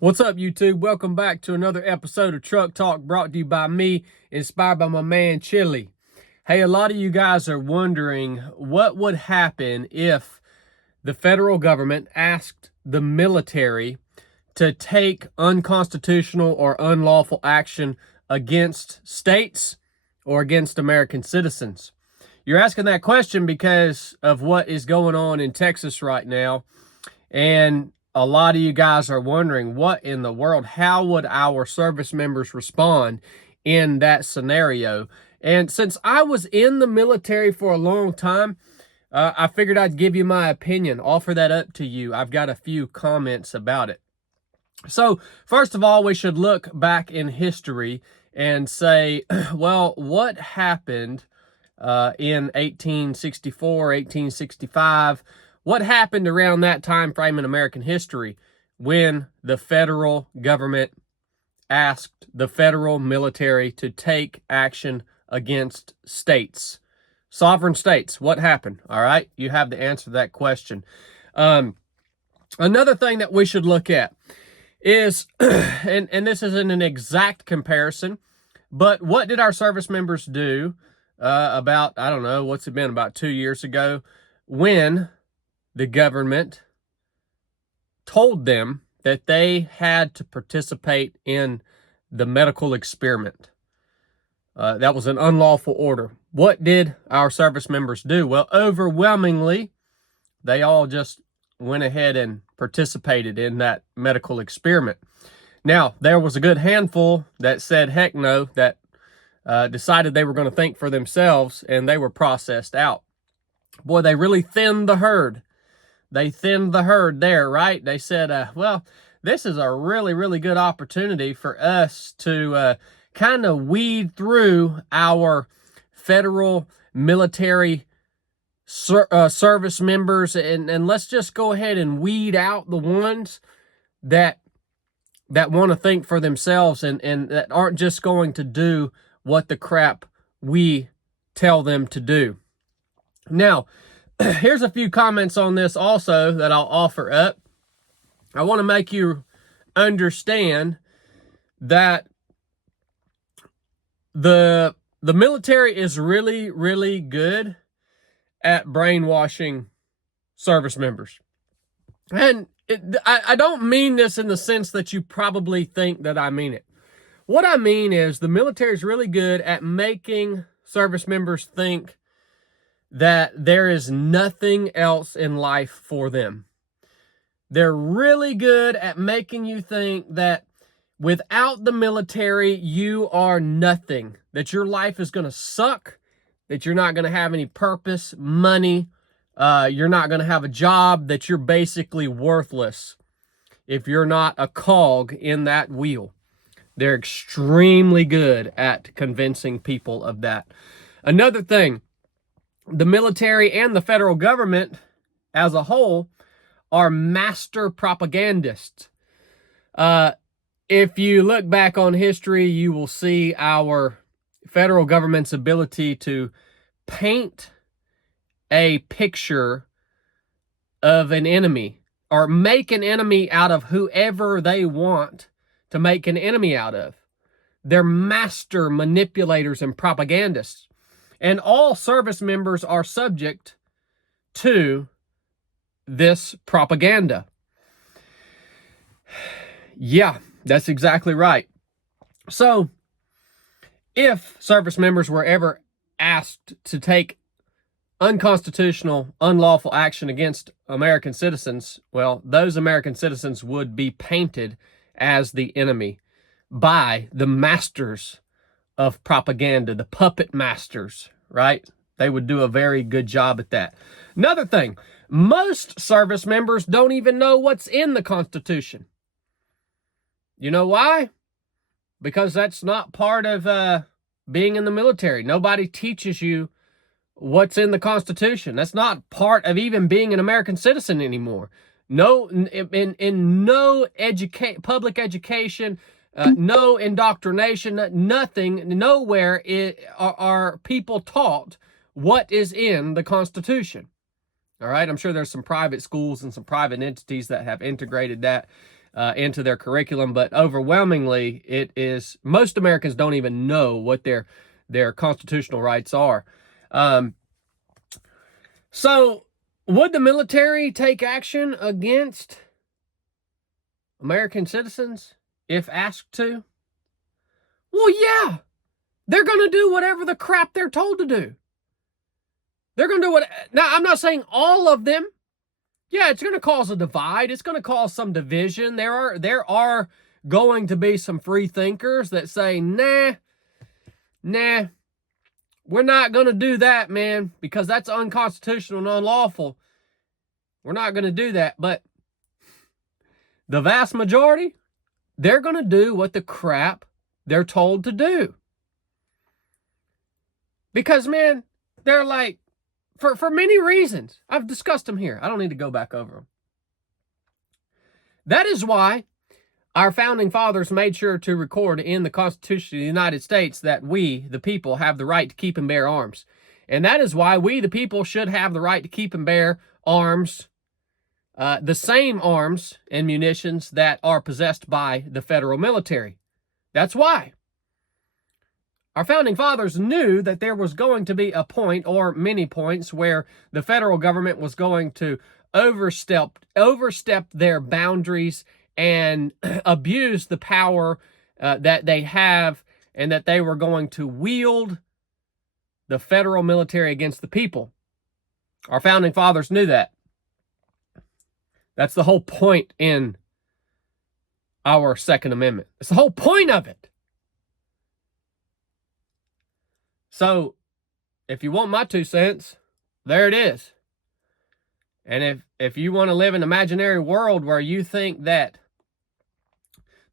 What's up, YouTube? Welcome back to another episode of Truck Talk, brought to you by me, inspired by my man Chili. Hey, a lot of you guys are wondering what would happen if the federal government asked the military to take unconstitutional or unlawful action against states or against American citizens. You're asking that question because of what is going on in Texas right now, and a lot of you guys are wondering, what in the world, how would our service members respond in that scenario? And since I was in the military for a long time, I figured I'd give you my opinion, offer that up to you. I've got a few comments about it. So, first of all, we should look back in history and say, well, what happened in 1864, 1865? What happened around that time frame in American history when the federal government asked the federal military to take action against states, sovereign states? What happened? All right, you have the answer to that question. Another thing that we should look at is, and this isn't an exact comparison, but what did our service members do about, I don't know, what's it been, about 2 years ago, when the government told them that they had to participate in the medical experiment? That was an unlawful order. What did our service members do? Well, overwhelmingly, they all just went ahead and participated in that medical experiment. Now, there was a good handful that said heck no, that decided they were going to think for themselves, and they were processed out. Boy, they really thinned the herd. They thinned the herd there, right? They said, well, this is a really, really good opportunity for us to kind of weed through our federal military service members, and let's just go ahead and weed out the ones that want to think for themselves and that aren't just going to do what the crap we tell them to do. Now, here's a few comments on this also that I'll offer up. I want to make you understand that the military is really, really good at brainwashing service members. And I don't mean this in the sense that you probably think that I mean it. What I mean is the military is really good at making service members think that there is nothing else in life for them. They're really good at making you think that without the military, you are nothing, that your life is going to suck, that you're not going to have any purpose, money, you're not going to have a job, that you're basically worthless if you're not a cog in that wheel. They're extremely good at convincing people of that. Another thing, the military and the federal government as a whole are master propagandists. If you look back on history, you will see our federal government's ability to paint a picture of an enemy or make an enemy out of whoever they want to make an enemy out of. They're master manipulators and propagandists. And all service members are subject to this propaganda. Yeah, that's exactly right. So, if service members were ever asked to take unconstitutional, unlawful action against American citizens, well, those American citizens would be painted as the enemy by the masters of propaganda, the puppet masters, right? They would do a very good job at that. Another thing, most service members don't even know what's in the Constitution. You know why? Because that's not part of being in the military. Nobody teaches you what's in the Constitution. That's not part of even being an American citizen anymore. No, in no public education, no indoctrination, nothing, nowhere are people taught what is in the Constitution. All right, I'm sure there's some private schools and some private entities that have integrated that into their curriculum, but overwhelmingly, it is most Americans don't even know what their constitutional rights are. So, would the military take action against American citizens if asked to? Well, yeah. They're going to do whatever the crap they're told to do. They're going to do what... Now, I'm not saying all of them. Yeah, it's going to cause a divide. It's going to cause some division. There are going to be some free thinkers that say, nah, we're not going to do that, man, because that's unconstitutional and unlawful. We're not going to do that. But the vast majority, they're going to do what the crap they're told to do. Because, man, they're like, for many reasons. I've discussed them here. I don't need to go back over them. That is why our founding fathers made sure to record in the Constitution of the United States that we, the people, have the right to keep and bear arms. And that is why we, the people, should have the right to keep and bear arms, the same arms and munitions that are possessed by the federal military. That's why. Our founding fathers knew that there was going to be a point or many points where the federal government was going to overstep their boundaries and abuse the power that they have, and that they were going to wield the federal military against the people. Our founding fathers knew that. That's the whole point in our Second Amendment. It's the whole point of it. So, if you want my 2 cents, there it is. And if you want to live in an imaginary world where you think that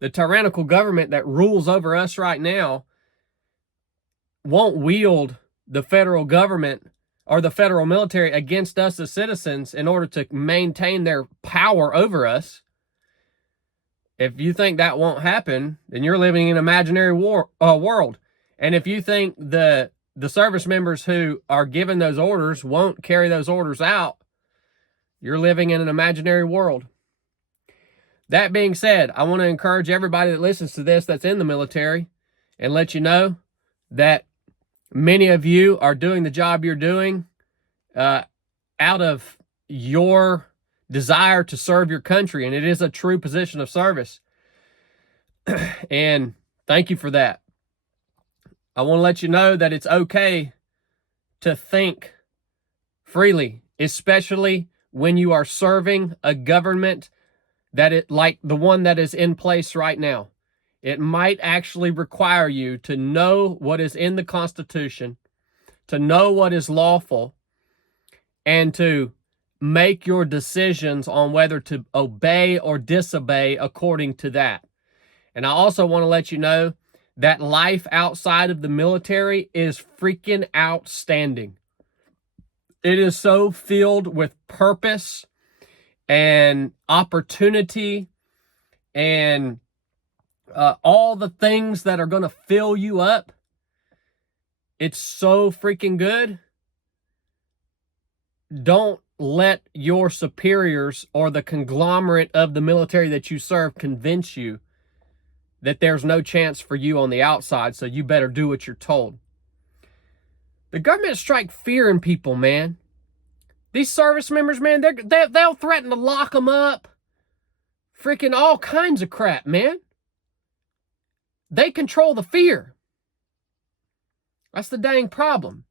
the tyrannical government that rules over us right now won't wield the federal government or the federal military against us as citizens in order to maintain their power over us, if you think that won't happen, then you're living in an imaginary world. And if you think the service members who are given those orders won't carry those orders out, you're living in an imaginary world. That being said, I want to encourage everybody that listens to this that's in the military and let you know that many of you are doing the job you're doing out of your desire to serve your country, and it is a true position of service. And thank you for that. I want to let you know that it's okay to think freely, especially when you are serving a government like the one that is in place right now. It might actually require you to know what is in the Constitution, to know what is lawful, and to make your decisions on whether to obey or disobey according to that. And I also want to let you know that life outside of the military is freaking outstanding. It is so filled with purpose and opportunity and all the things that are going to fill you up. It's so freaking good. Don't let your superiors or the conglomerate of the military that you serve convince you that there's no chance for you on the outside, so you better do what you're told. The government strike fear in people, man. These service members, man, they'll threaten to lock them up. Freaking all kinds of crap, man. They control the fear. That's the dang problem.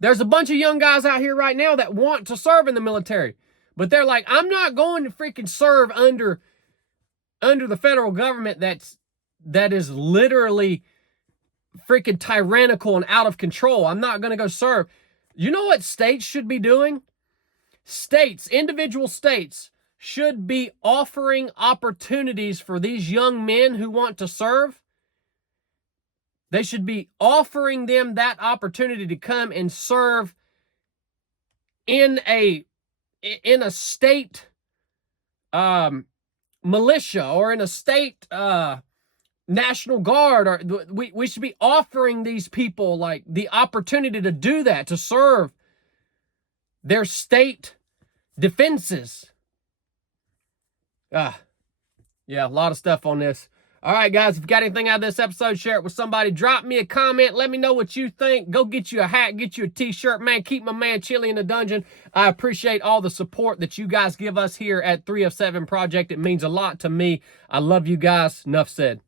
There's a bunch of young guys out here right now that want to serve in the military, but they're like, I'm not going to freaking serve under the federal government that is literally freaking tyrannical and out of control. I'm not going to go serve. You know what states should be doing? Individual states should be offering opportunities for these young men who want to serve. They should be offering them that opportunity to come and serve in a state militia or in a state National Guard. Or we should be offering these people like the opportunity to do that, to serve their state defenses. Yeah, a lot of stuff on this. All right, guys, if you got anything out of this episode, share it with somebody. Drop me a comment. Let me know what you think. Go get you a hat, get you a t-shirt. Man, keep my man Chili in the dungeon. I appreciate all the support that you guys give us here at 3 of 7 Project. It means a lot to me. I love you guys. Enough said.